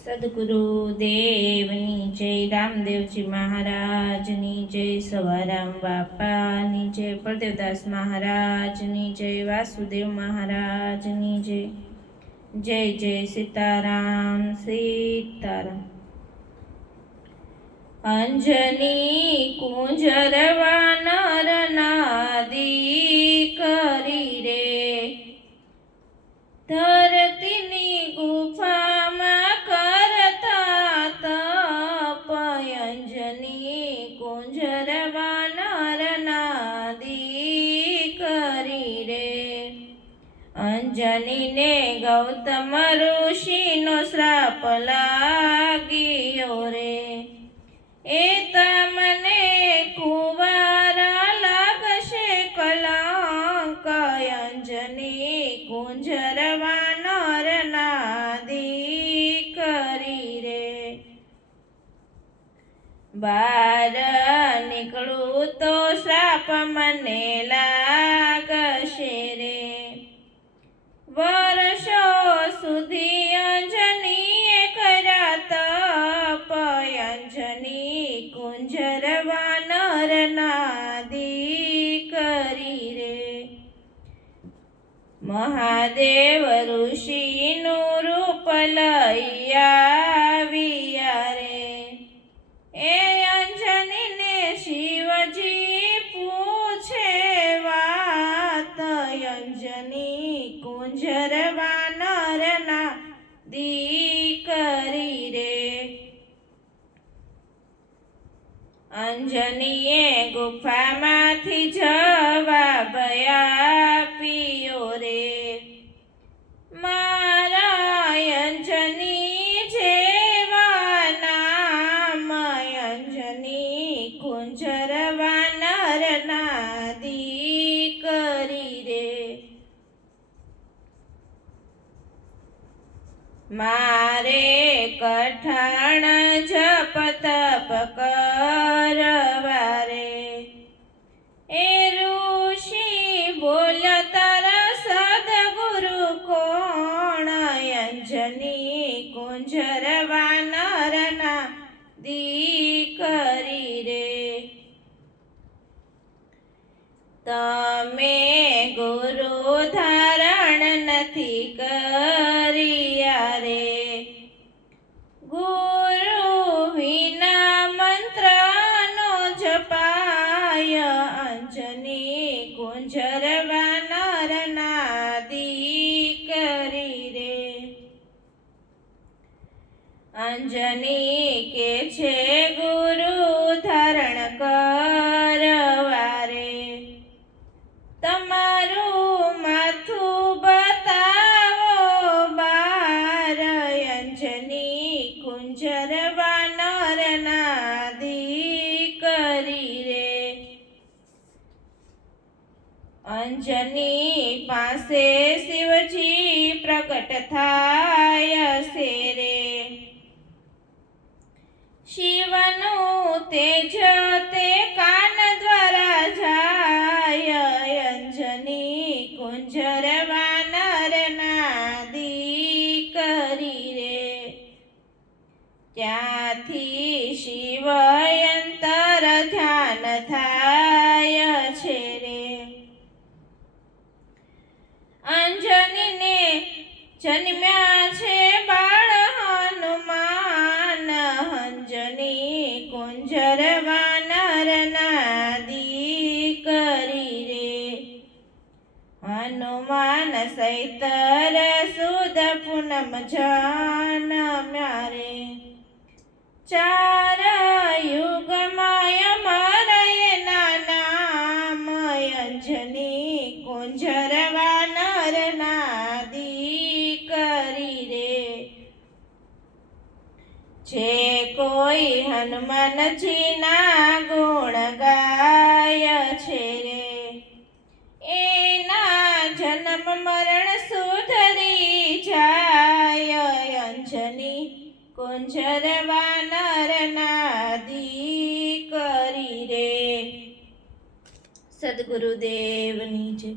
સદગુરુદેવની જય, રામદેવજી મહારાજની જય, સવારામ બાપાની જય, પ્રદેવદાસ મહારાજની જય, વાસુદેવ મહારાજની જય. જય જય સીતારામ સીતારામ. અંજની કુંજરવા નર નાદી કરી રે, ધરતીની ગુફામાં કરતા તપ. અંજની કુંજરવા નર નાદી કરી રે, અંજનીને ગૌતમ ઋષિનો શ્રાપ લાગ્યો રે. એ તમને કુંવારા લાગશે કલંક, અંજની કુંજરવા નર નાદી કરી રે. બાર નીકળું તો શ્રાપ મને લાગશે રે. વર્ષો સુધી અંજનીએ કર્યા તપ, અંજની કુંજરવા નર નાદી કરી રે. મહાદેવ ઋષિનું રૂપ લઈ આવ્યા રે. એ અંજનીને શિવજી પૂછે વાત, અંજની કુંજરવા નર નાદી કરી રે. અંજનીએ ગુફામાંથી જવાબ આપ્યો રે. મારા અંજની જેવા નામ, અંજની કુંજરવા નર નાદી કરી રે. મારે કઠણ જપ તપ કરવા રે. એ ઋષિ બોલ્યા તારા સદગુરુ કોણ, અંજની કુંજરવા નર નાદી કરી રે. તમે ગુરુ ધારણ નથી કર્યા રે. ગુરુ વિના મંત્રનો જપાય, અંજની કુંજરવા નર નાદી કરી રે. અંજની કે છે ગુરુ ધારણ કરવા રે. તમારું માથું બતાવો બાર, અંજની કુંજરવા નર નાદી કરી રે. અંજની પાસે શિવજી પ્રગટ થાય છે રે. શિવનું તેજ તે કાન દ્વારા જાય, અંજની કુંજરવા નર નાદી કરી રે. ત્યાંથી શિવ અંતર ધ્યાન થાય છે રે. અંજનીને જન્મ્યા છે બાળ હનુમાન, અંજની કુંજરવા નર નાદી કરી રે. હનુમાન સૈતર સુદ પૂનમ જન્મ્યા રે. ચાર યુગમાં અમર એના નામ, અંજની કુંજરવા નર નાદી કરી રે. જે કોઈ હનુમાનજીના ગુણ ગાય છે રે, એના જન્મ મરણ સુધરી જાય, અંજની કુંજરવા નર નાદી કરી રે. સદગુરુદેવની જય.